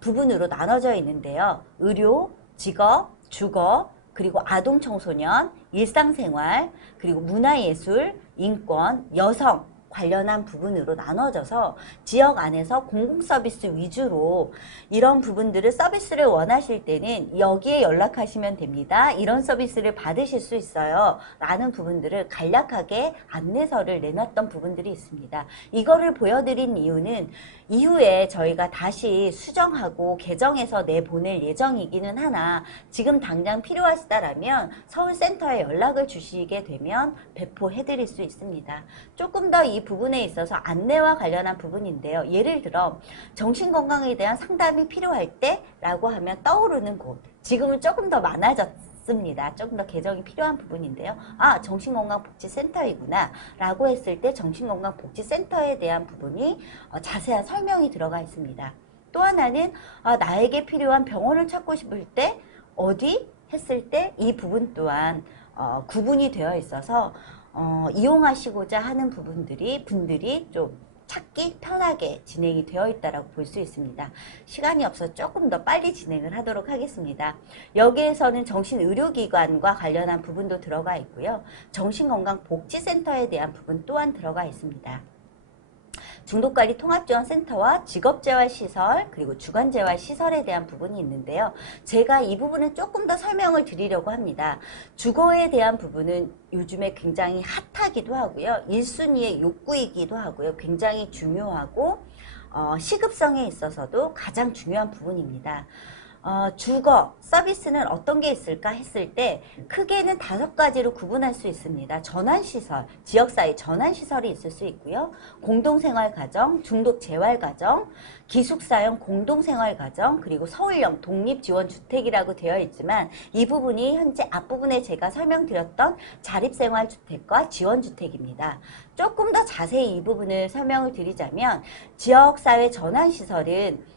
부분으로 나눠져 있는데요. 의료, 직업, 주거, 그리고 아동 청소년, 일상생활, 그리고 문화예술, 인권, 여성 관련한 부분으로 나눠져서 지역 안에서 공공서비스 위주로 이런 부분들을 서비스를 원하실 때는 여기에 연락하시면 됩니다. 이런 서비스를 받으실 수 있어요. 라는 부분들을 간략하게 안내서를 내놨던 부분들이 있습니다. 이거를 보여드린 이유는 이후에 저희가 다시 수정하고 개정해서 내보낼 예정이기는 하나 지금 당장 필요하시다라면 서울센터에 연락을 주시게 되면 배포해드릴 수 있습니다. 조금 더 이 부분에 있어서 안내와 관련한 부분인데요. 예를 들어 정신건강에 대한 상담이 필요할 때 라고 하면 떠오르는 곳 지금은 조금 더 많아졌습니다. 조금 더 개정이 필요한 부분인데요. 정신건강복지센터이구나 라고 했을 때 정신건강복지센터에 대한 부분이 자세한 설명이 들어가 있습니다. 또 하나는 나에게 필요한 병원을 찾고 싶을 때 어디 했을 때 이 부분 또한 구분이 되어 있어서 이용하시고자 하는 분들이 좀 찾기 편하게 진행이 되어 있다고 볼 수 있습니다. 시간이 없어서 조금 더 빨리 진행을 하도록 하겠습니다. 여기에서는 정신의료기관과 관련한 부분도 들어가 있고요. 정신건강복지센터에 대한 부분 또한 들어가 있습니다. 중독관리 통합지원센터와 직업재활시설 그리고 주간재활시설에 대한 부분이 있는데요. 제가 이 부분은 조금 더 설명을 드리려고 합니다. 주거에 대한 부분은 요즘에 굉장히 핫하기도 하고요. 1순위의 욕구이기도 하고요. 굉장히 중요하고 시급성에 있어서도 가장 중요한 부분입니다. 주거 서비스는 어떤 게 있을까 했을 때 크게는 5가지로 구분할 수 있습니다. 전환시설, 지역사회 전환시설이 있을 수 있고요. 공동생활가정, 중독재활가정, 기숙사형 공동생활가정, 그리고 서울형 독립지원주택이라고 되어 있지만 이 부분이 현재 앞부분에 제가 설명드렸던 자립생활주택과 지원주택입니다. 조금 더 자세히 이 부분을 설명을 드리자면 지역사회 전환시설은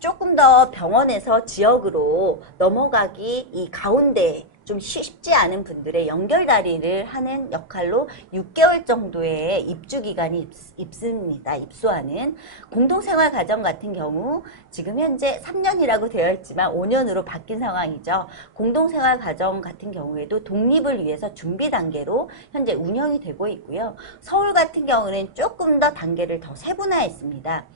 조금 더 병원에서 지역으로 넘어가기 이 가운데 좀 쉽지 않은 분들의 연결다리를 하는 역할로 6개월 정도의 입주 기간이 있습니다. 입소하는 공동생활 가정 같은 경우 지금 현재 3년이라고 되어 있지만 5년으로 바뀐 상황이죠. 공동생활 가정 같은 경우에도 독립을 위해서 준비 단계로 현재 운영이 되고 있고요. 서울 같은 경우는 조금 더 단계를 더 세분화했습니다.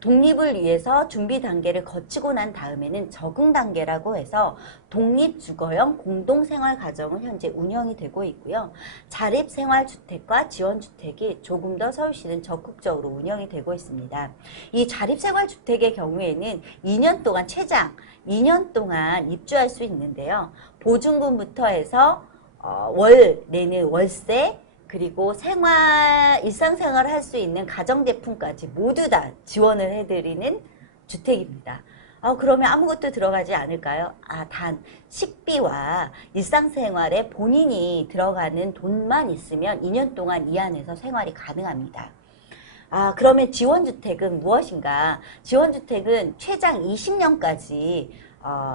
독립을 위해서 준비 단계를 거치고 난 다음에는 적응 단계라고 해서 독립주거형 공동생활 가정은 현재 운영이 되고 있고요. 자립생활주택과 지원주택이 조금 더 서울시는 적극적으로 운영이 되고 있습니다. 이 자립생활주택의 경우에는 2년 동안 최장 2년 동안 입주할 수 있는데요. 보증금부터 해서 월 내는 월세 그리고 일상생활을 할 수 있는 가전제품까지 모두 다 지원을 해드리는 주택입니다. 그러면 아무것도 들어가지 않을까요? 단 식비와 일상생활에 본인이 들어가는 돈만 있으면 2년 동안 이 안에서 생활이 가능합니다. 그러면 지원주택은 무엇인가? 지원주택은 최장 20년까지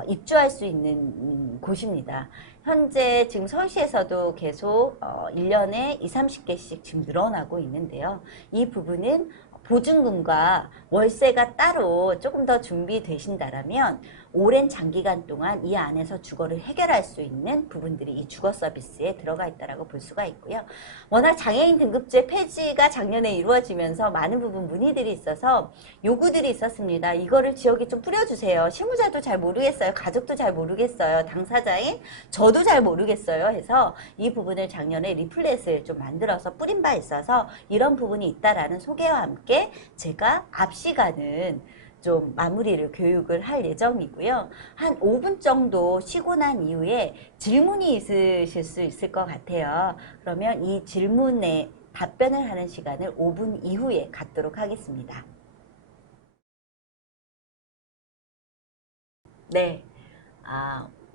입주할 수 있는 곳입니다. 현재 지금 서울시에서도 계속 1년에 20, 30개씩 지금 늘어나고 있는데요. 이 부분은 보증금과 월세가 따로 조금 더 준비되신다라면 오랜 장기간 동안 이 안에서 주거를 해결할 수 있는 부분들이 이 주거 서비스에 들어가 있다라고 볼 수가 있고요. 워낙 장애인 등급제 폐지가 작년에 이루어지면서 많은 부분 문의들이 있어서 요구들이 있었습니다. 이거를 지역에 좀 뿌려주세요. 실무자도 잘 모르겠어요. 가족도 잘 모르겠어요. 당사자인 저도 잘 모르겠어요. 해서 이 부분을 작년에 리플렛을 좀 만들어서 뿌린 바 있어서 이런 부분이 있다라는 소개와 함께 제가 앞 시간은 좀 마무리를 교육을 할 예정이고요. 한 5분 정도 쉬고 난 이후에 질문이 있으실 수 있을 것 같아요. 그러면 이 질문에 답변을 하는 시간을 5분 이후에 갖도록 하겠습니다. 네.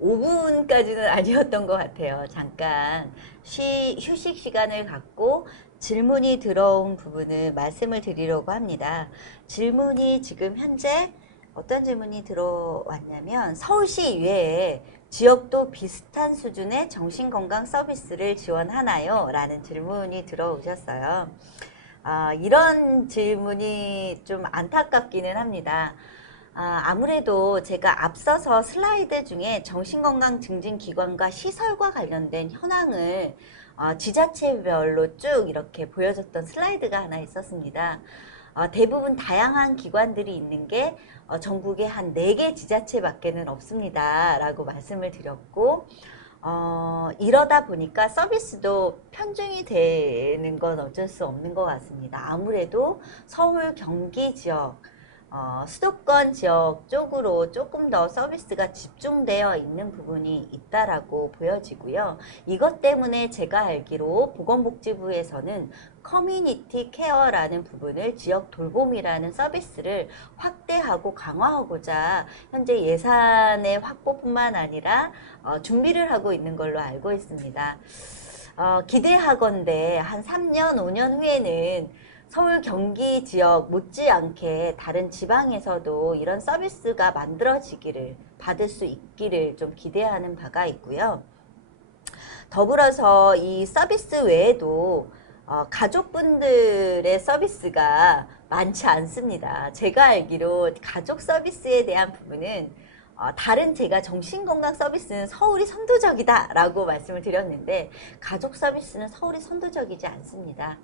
5분까지는 아니었던 것 같아요. 잠깐 휴식 시간을 갖고 질문이 들어온 부분을 말씀을 드리려고 합니다. 질문이 지금 현재 어떤 질문이 들어왔냐면 서울시 이외에 지역도 비슷한 수준의 정신건강 서비스를 지원하나요? 라는 질문이 들어오셨어요. 이런 질문이 좀 안타깝기는 합니다. 아무래도 제가 앞서서 슬라이드 중에 정신건강증진기관과 시설과 관련된 현황을 지자체별로 쭉 이렇게 보여줬던 슬라이드가 하나 있었습니다. 대부분 다양한 기관들이 있는 게 전국에 한 4개 지자체밖에는 없습니다. 라고 말씀을 드렸고 이러다 보니까 서비스도 편중이 되는 건 어쩔 수 없는 것 같습니다. 아무래도 서울, 경기 지역 수도권 지역 쪽으로 조금 더 서비스가 집중되어 있는 부분이 있다라고 보여지고요. 이것 때문에 제가 알기로 보건복지부에서는 커뮤니티 케어라는 부분을 지역 돌봄이라는 서비스를 확대하고 강화하고자 현재 예산의 확보뿐만 아니라 준비를 하고 있는 걸로 알고 있습니다. 기대하건대 한 3년, 5년 후에는 서울 경기 지역 못지않게 다른 지방에서도 이런 서비스가 만들어지기를 받을 수 있기를 좀 기대하는 바가 있고요. 더불어서 이 서비스 외에도 가족분들의 서비스가 많지 않습니다. 제가 알기로 가족 서비스에 대한 부분은 다른 제가 정신건강 서비스는 서울이 선도적이다 라고 말씀을 드렸는데 가족 서비스는 서울이 선도적이지 않습니다.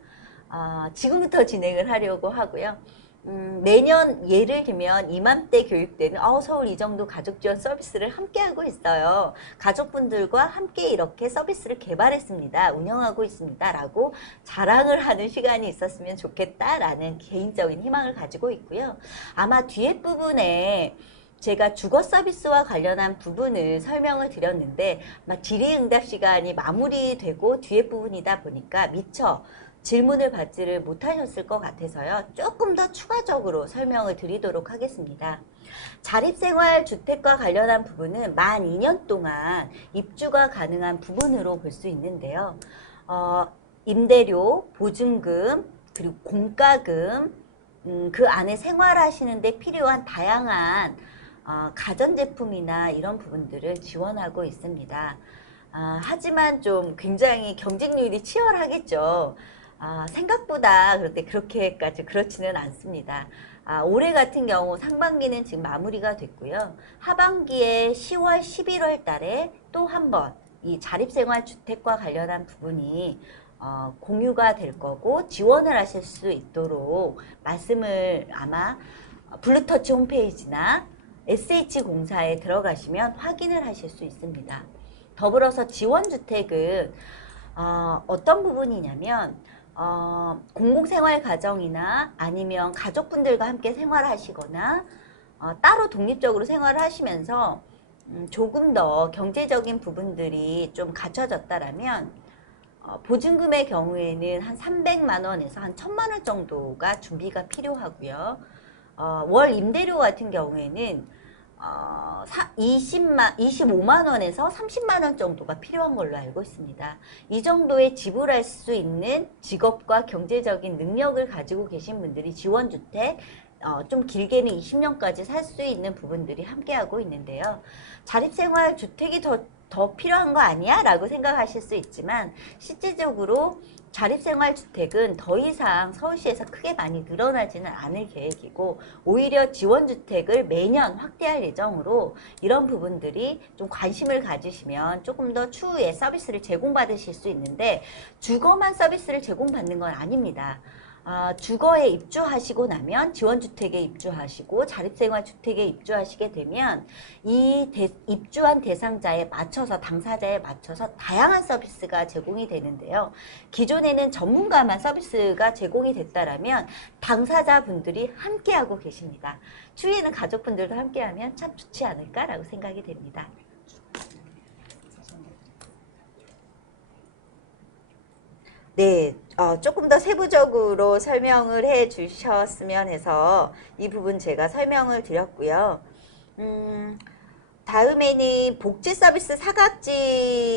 지금부터 진행을 하려고 하고요. 매년 예를 들면 이맘때 교육대는 서울 이 정도 가족지원 서비스를 함께 하고 있어요. 가족분들과 함께 이렇게 서비스를 개발했습니다. 운영하고 있습니다. 라고 자랑을 하는 시간이 있었으면 좋겠다라는 개인적인 희망을 가지고 있고요. 아마 뒤에 부분에 제가 주거 서비스와 관련한 부분을 설명을 드렸는데 아마 질의응답 시간이 마무리되고 뒤에 부분이다 보니까 미처 질문을 받지를 못하셨을 것 같아서요. 조금 더 추가적으로 설명을 드리도록 하겠습니다. 자립생활주택과 관련한 부분은 만 2년 동안 입주가 가능한 부분으로 볼 수 있는데요. 임대료, 보증금, 그리고 공과금, 그 안에 생활하시는 데 필요한 다양한 가전제품이나 이런 부분들을 지원하고 있습니다. 하지만 좀 굉장히 경쟁률이 치열하겠죠. 생각보다 그런데 그렇게까지 그렇지는 않습니다. 올해 같은 경우 상반기는 지금 마무리가 됐고요. 하반기에 10월, 11월 달에 또 한 번 이 자립생활주택과 관련한 부분이 공유가 될 거고 지원을 하실 수 있도록 말씀을 아마 블루터치 홈페이지나 SH공사에 들어가시면 확인을 하실 수 있습니다. 더불어서 지원주택은 어떤 부분이냐면 공공생활 가정이나 아니면 가족분들과 함께 생활하시거나 따로 독립적으로 생활을 하시면서 조금 더 경제적인 부분들이 좀 갖춰졌다라면 보증금의 경우에는 한 300만 원에서 한 1000만 원 정도가 준비가 필요하고요. 월 임대료 같은 경우에는 25만 원에서 30만 원 정도가 필요한 걸로 알고 있습니다. 이 정도의 지불할 수 있는 직업과 경제적인 능력을 가지고 계신 분들이 지원주택, 좀 길게는 20년까지 살 수 있는 부분들이 함께하고 있는데요. 자립생활주택이 더 필요한 거 아니야? 라고 생각하실 수 있지만 실질적으로 자립생활주택은 더 이상 서울시에서 크게 많이 늘어나지는 않을 계획이고 오히려 지원주택을 매년 확대할 예정으로 이런 부분들이 좀 관심을 가지시면 조금 더 추후에 서비스를 제공받으실 수 있는데 주거만 서비스를 제공받는 건 아닙니다. 주거에 입주하시고 나면 지원주택에 입주하시고 자립생활주택에 입주하시게 되면 이 입주한 대상자에 맞춰서 당사자에 맞춰서 다양한 서비스가 제공이 되는데요. 기존에는 전문가만 서비스가 제공이 됐다라면 당사자분들이 함께하고 계십니다. 추후에는 가족분들도 함께하면 참 좋지 않을까라고 생각이 됩니다. 네, 조금 더 세부적으로 설명을 해 주셨으면 해서 이 부분 제가 설명을 드렸고요. 다음에는 복지 서비스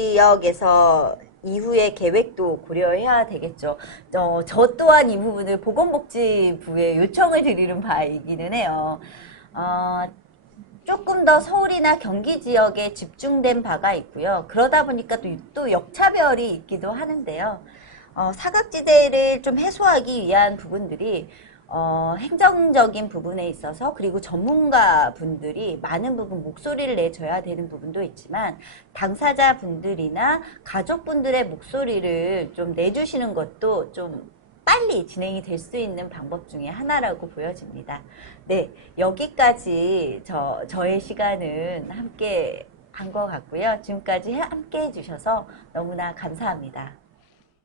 사각지역에서 이후의 계획도 고려해야 되겠죠. 저 또한 이 부분을 보건복지부에 요청을 드리는 바이기는 해요. 조금 더 서울이나 경기 지역에 집중된 바가 있고요. 그러다 보니까 또 역차별이 있기도 하는데요. 사각지대를 좀 해소하기 위한 부분들이 행정적인 부분에 있어서 그리고 전문가 분들이 많은 부분 목소리를 내줘야 되는 부분도 있지만 당사자 분들이나 가족분들의 목소리를 좀 내주시는 것도 좀 빨리 진행이 될 수 있는 방법 중에 하나라고 보여집니다. 네, 여기까지 저의 시간은 함께 한 것 같고요. 지금까지 함께 해주셔서 너무나 감사합니다.